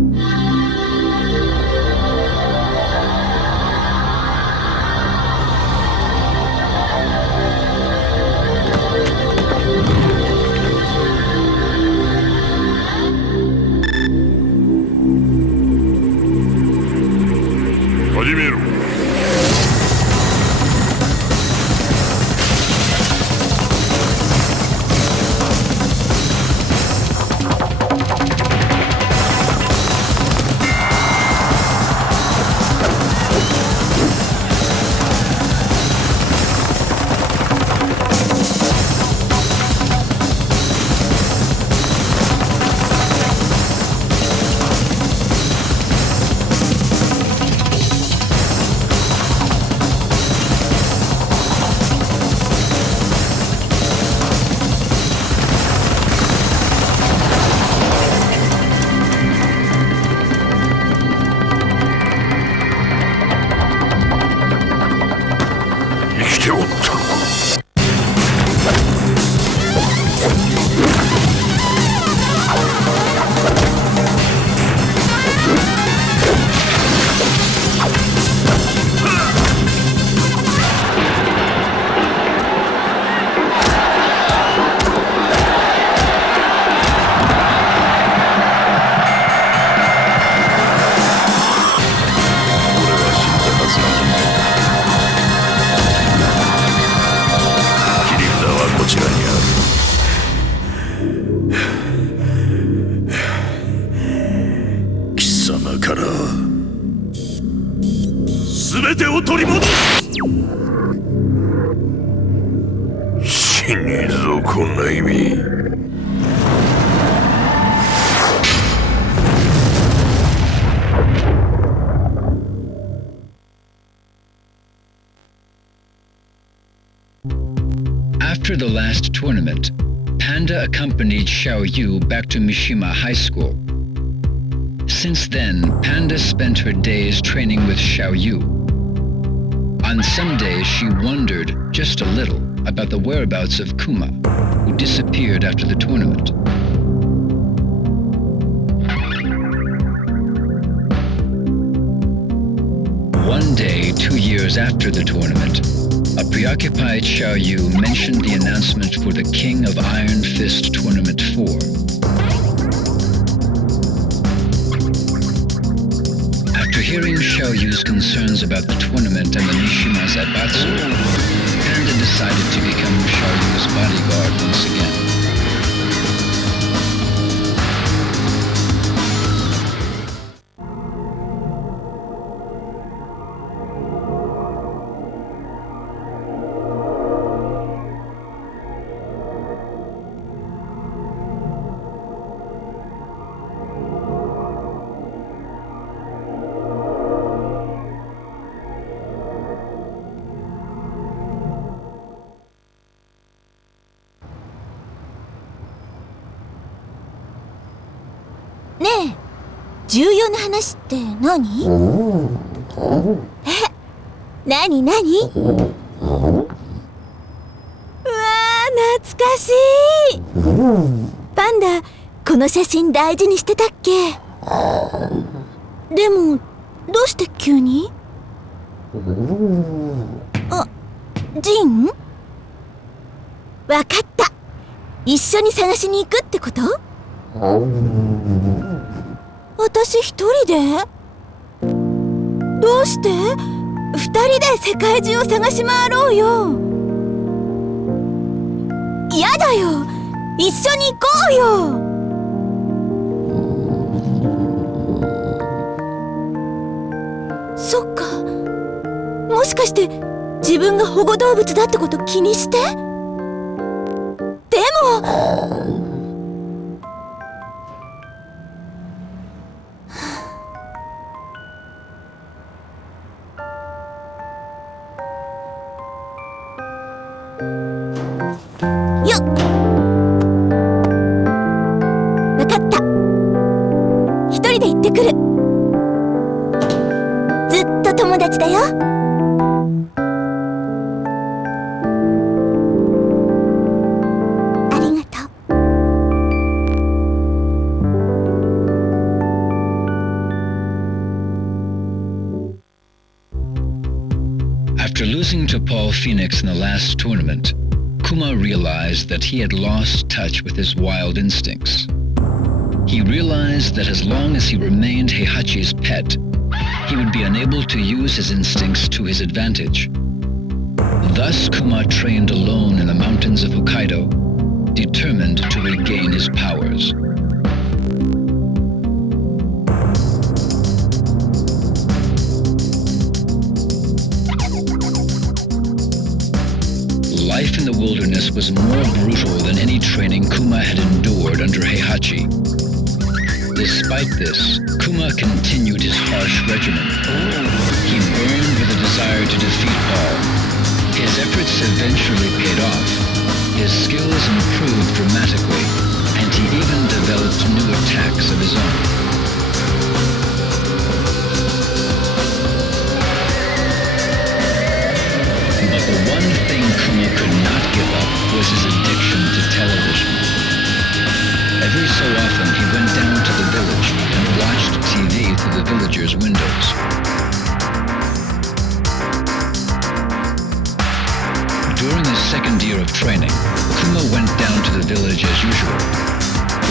始めろ。生きておった。から全てを取り戻す。死ねえぞこんな意味。After the last tournament, Panda accompanied Xiao Yu back to Mishima High School. Since then, Panda spent her days training with Xiao Yu. On some days, she wondered just a little about the whereabouts of Kuma, who disappeared after the tournament. One day, 2 years after the tournament, a preoccupied Xiao Yu mentioned the announcement for the King of Iron Fist Tournament 4. After hearing Xiao Yu's concerns about the tournament and the Mishima Zaibatsu, Panda decided to become Xiao Yu's bodyguard once again.ねえ、重要な話って何？何？うわー、懐かしい。パンダ、この写真大事にしてたっけ？でも、どうして急に？あ、ジン？わかった。一緒に探しに行くってこと？私一人で？どうして？二人で世界中を探し回ろうよ。やだよ、一緒に行こうよ。そっか、もしかして自分が保護動物だってこと気にして？でもよっ、わかった。一人で行ってくる。ずっと友達だよ。ありがとう。Losing to Paul Phoenix in the last tournament, Kuma realized that he had lost touch with his wild instincts. He realized that as long as he remained Heihachi's pet, he would be unable to use his instincts to his advantage. Thus, Kuma trained alone in the mountains of Hokkaido, determined to regain his powers. Life in the wilderness was more brutal than any training Kuma had endured under Heihachi. Despite this, Kuma continued his harsh regimen. He burned with a desire to defeat Paul. His efforts eventually paid off. His skills improved dramatically, and he even developed new attacks of his own. But the one thing Kuma could not give up was his addiction to television. Every so often he went down to the village and watched TV through the villagers' windows. During his second year of training, Kuma went down to the village as usual.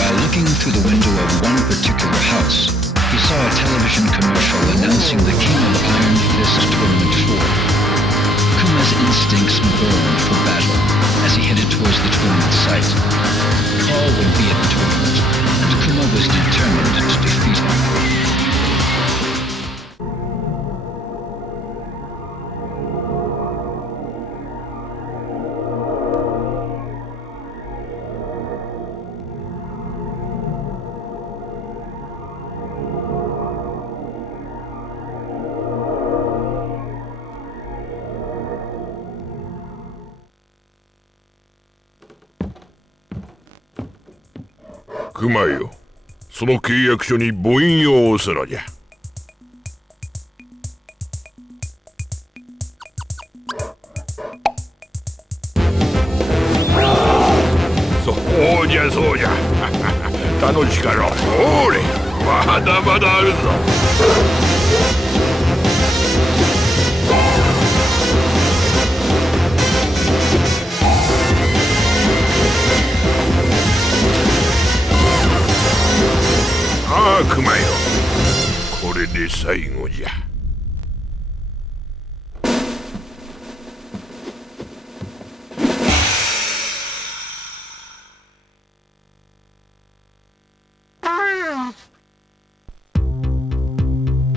While looking through the window of one particular house, he saw a television commercial announcing the King of Iron Fist Tournament 4. Kuma's instincts burned for battle as he headed towards the tournament site. Paul would be at the tournament, and Kuma was determined to defeat him.熊よ、その契約書に母印を押すのじゃ。そうじゃそうじゃ。楽しかろう。おれ、まだまだあるぞ。さあ熊よ、これで最後じゃ。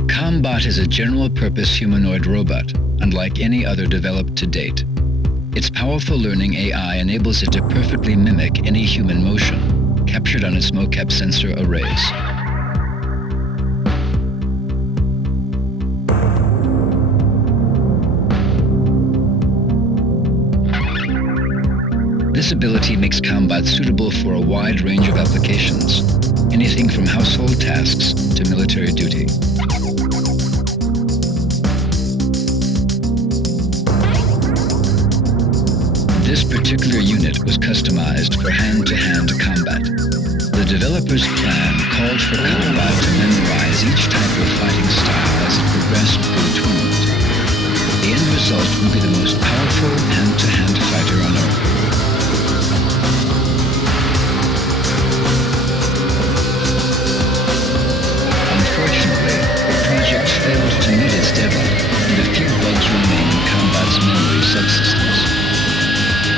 Combot is a general-purpose humanoid robot, unlike any other developed to date. Its powerful learning AI enables it to perfectly mimic any human motion, captured on its mocap sensor arrays. This ability makes Combot suitable for a wide range of applications, anything from household tasks to military duty. This particular unit was customized for hand-to-hand combat. The developer's plan called for Combot to memorize each type of fighting style as it progressed through the tournament. The end result will be the most powerful hand-to-hand fighter on Earth. Unfortunately, the project failed to meet its deadline, and a few bugs remain in Combot's memory subsystems.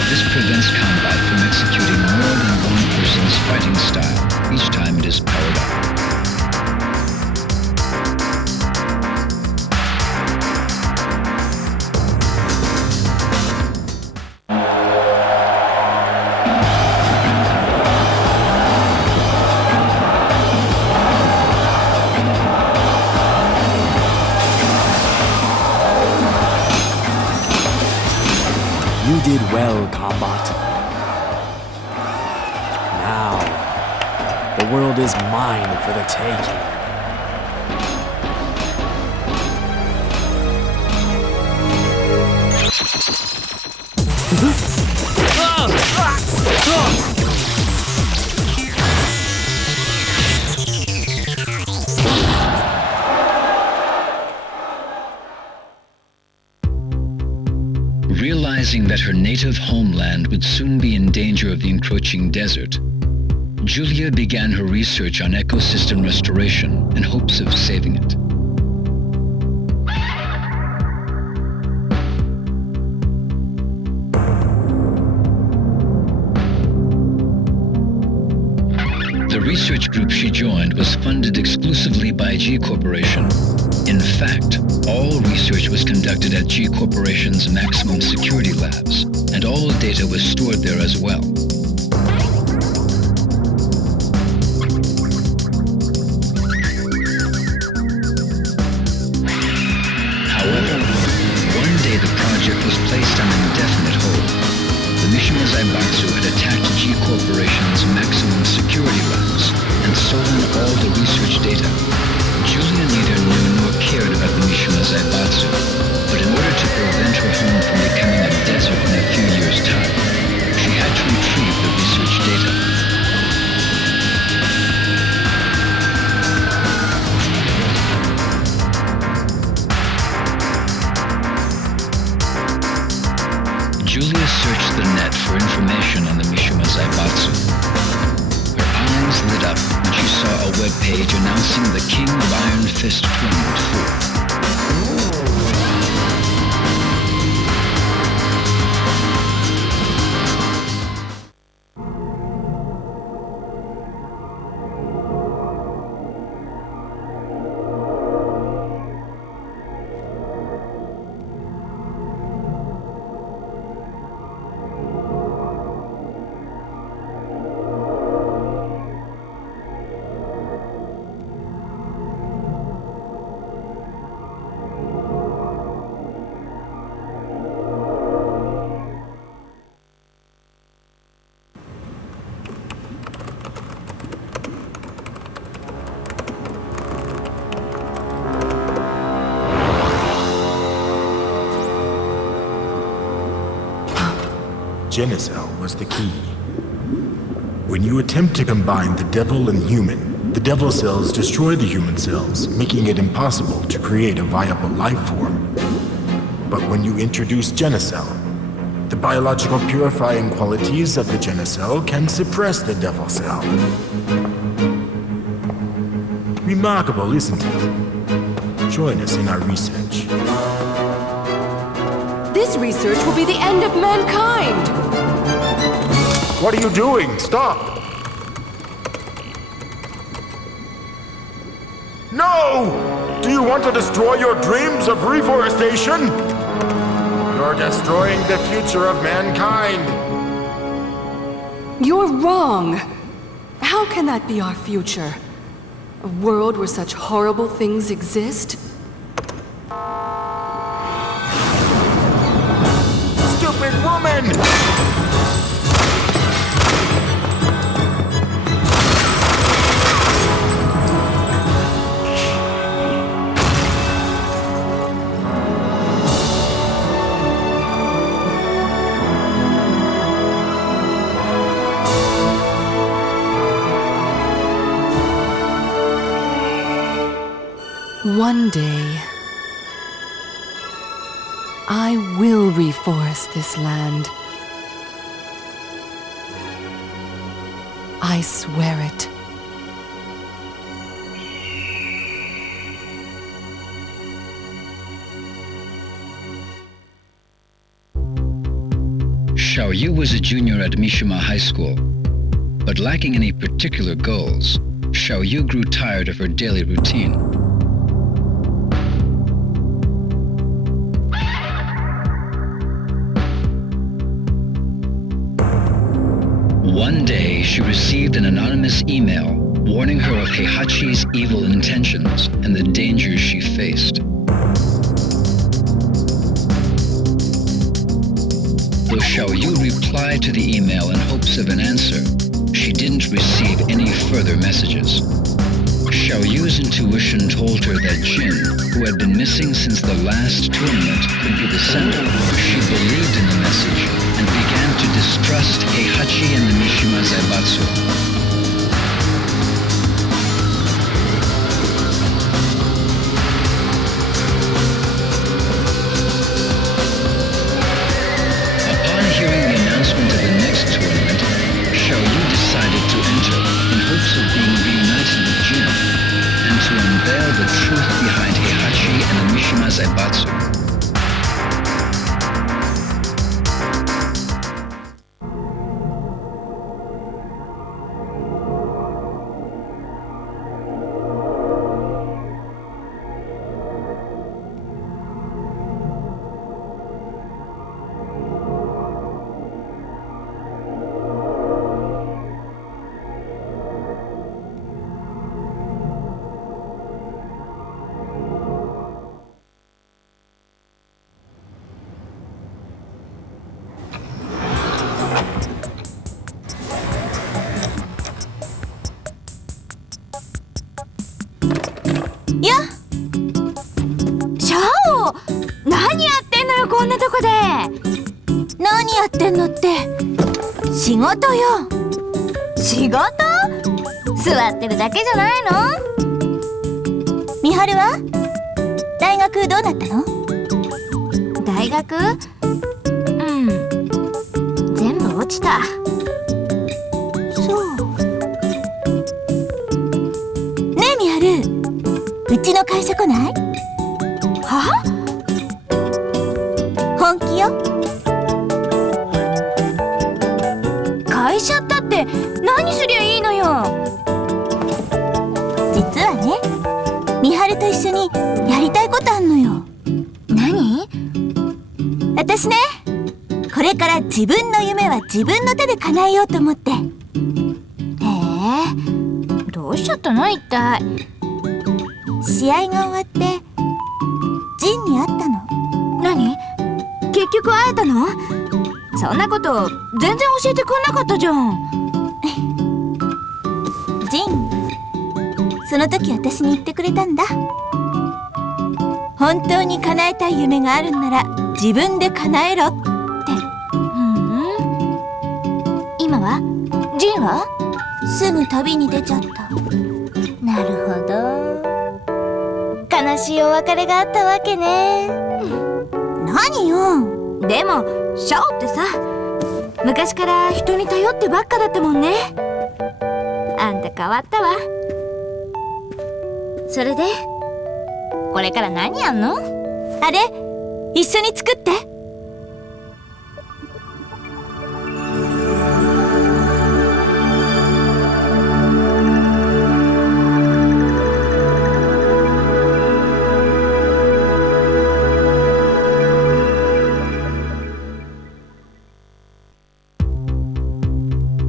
This prevents Combot from executing more than one person's fighting style each time it is powered up. You did well, Combot. Now, the world is mine for the taking. Realizing that her native homeland would soon be in danger of the encroaching desert, Julia began her research on ecosystem restoration in hopes of saving it. The research group she joined was funded exclusively by G Corporation. In fact, all research was conducted at G Corporation's maximum security labs, and all data was stored there as well. However, one day the project was placed on indefinite hold. The Mishima Zaibatsu had attacked G Corporation's maximum security labs and stolen all the research data. Julia neither knew nor cared about the Mishima Zaibatsu, but in order to prevent her home from becoming a desert in a few years' time, she had to retrieve the research data. Julia searched the net for information on the Mishima Zaibatsu. Her eyes lit up when she saw a web page announcing the King of Iron Fist Tournament 4. Genicell was the key. When you attempt to combine the devil and human, the devil cells destroy the human cells, making it impossible to create a viable life form. But when you introduce Genicell, the biological purifying qualities of the Genicell can suppress the devil cell. Remarkable, isn't it? Join us in our research. This research will be the end of mankind! What are you doing? Stop! No! Do you want to destroy your dreams of reforestation? You're destroying the future of mankind. You're wrong! How can that be our future? A world where such horrible things exist? Stupid woman! One day, I will reforest this land. I swear it. Xiaoyu was a junior at Mishima High School, but lacking any particular goals, Xiaoyu grew tired of her daily routine. One day, she received an anonymous email warning her of Heihachi's evil intentions and the dangers she faced. Though Xiaoyu replied to the email in hopes of an answer, she didn't receive any further messages. Xiaoyu's intuition told her that Jin, who had been missing since the last tournament, could be the sender. She believed in the message and began to distrust Heihachi and the Mishima Zaibatsu. the truth behind Heihachi and the Mishima Zaibatsu.やシャオ、何やってんのよこんなとこで。何やってんのって仕事よ。仕事？座ってるだけじゃないの？みはるは大学どうなったの？大学？全部落ちた。そうねえみはる、うちの会社来ない？は？本気よ。会社ったって何すりゃいいのよ。実はね、みはると一緒にやりたいことあんのよ。何？私ね、これから自分の夢は自分の手で叶えようと思って。どうしちゃったの一体。試合が終わってジンに会ったの。何？結局会えたの？そんなこと全然教えてくんなかったじゃん。ジン、その時私に言ってくれたんだ。本当に叶えたい夢があるんなら自分で叶えろって。今は？ジンは？すぐ旅に出ちゃった。なるほど。悲しいお別れがあったわけね。何よ。でもシャオってさ、昔から人に頼ってばっかだったもんね。あんた変わったわ。それでこれから何やんの？あれ、一緒に作って。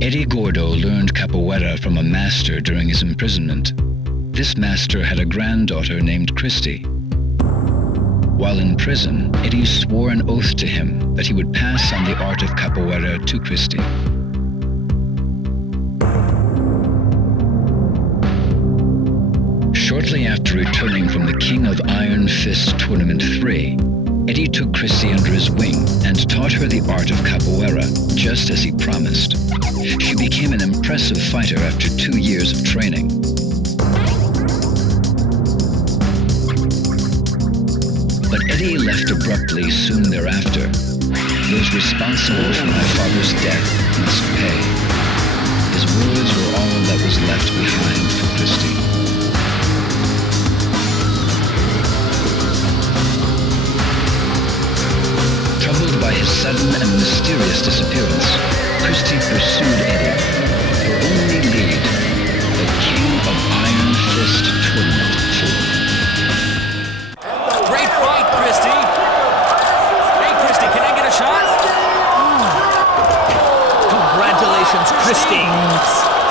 Eddie Gordo learned capoeira from a master during his imprisonment. This master had a granddaughter named Christy. While in prison, Eddie swore an oath to him that he would pass on the art of capoeira to Christy. Shortly after returning from the King of Iron Fist Tournament 3, Eddie took Christy under his wing and taught her the art of capoeira, just as he promised. She became an impressive fighter after 2 years of training. But Eddie left abruptly soon thereafter. Those responsible for my father's death must pay. His words were all that was left behind for Christy. Troubled by his sudden and mysterious disappearance, Christy pursued Eddie. Her only lead, the King of Iron Fist Tournament 4. Great fight, Christy! Hey, Christy, can I get a shot? Congratulations, Christy!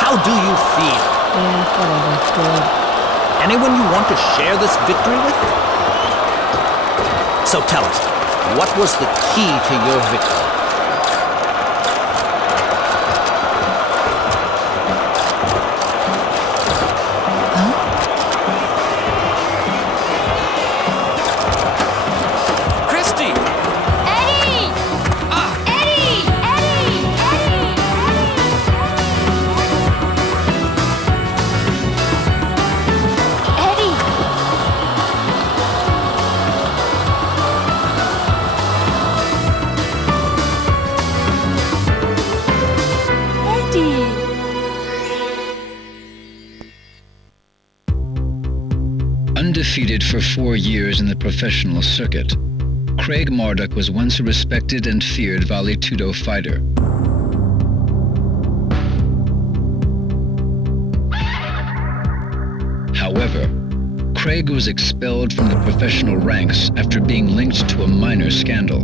How do you feel? Anyone you want to share this victory with? So tell us, what was the key to your victory? Christy! Eddie! Eddie! Eddie! Undefeated for 4 years in the professional circuit, Craig Marduk was once a respected and feared Vale Tudo fighter. However, Craig was expelled from the professional ranks after being linked to a minor scandal.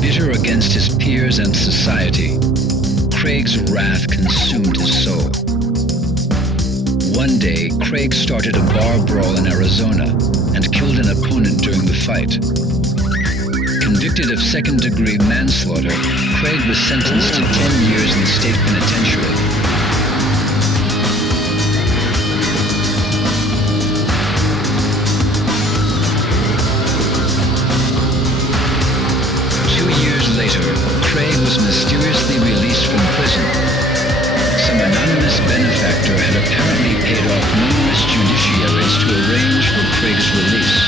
Bitter against his peers and society, Craig's wrath consumed his soul. One day, Craig started a bar brawl in Arizona and killed an opponent during the fight. Convicted of second-degree manslaughter, Craig was sentenced to 10 years in the state penitentiary. Later, Craig was mysteriously released from prison. Some anonymous benefactor had apparently paid off numerous judiciaries to arrange for Craig's release.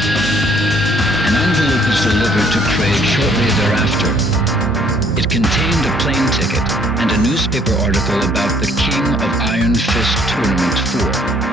An envelope was delivered to Craig shortly thereafter. It contained a plane ticket and a newspaper article about the King of Iron Fist Tournament 4.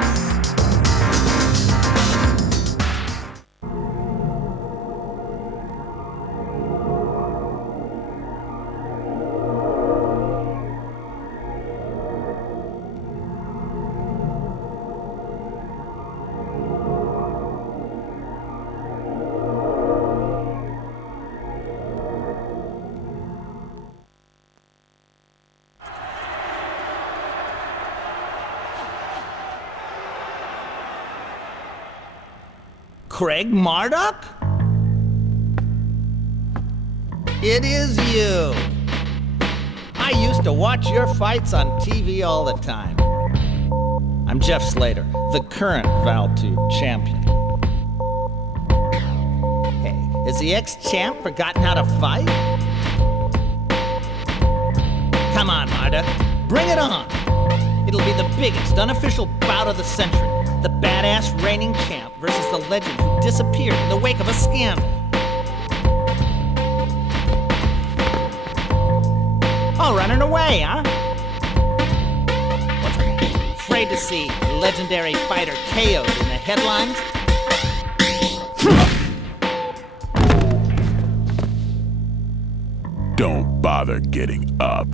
Craig Marduk? It is you. I used to watch your fights on TV all the time. I'm Jeff Slater, the current Val 2 champion. Hey, has the ex-champ forgotten how to fight? Come on, Marduk, bring it on. It'll be the biggest unofficial bout of the century. The badass reigning champ versus the legend who disappeared in the wake of a scandal. All running away, huh? What's afraid to see legendary fighter KO'd in the headlines? Don't bother getting up.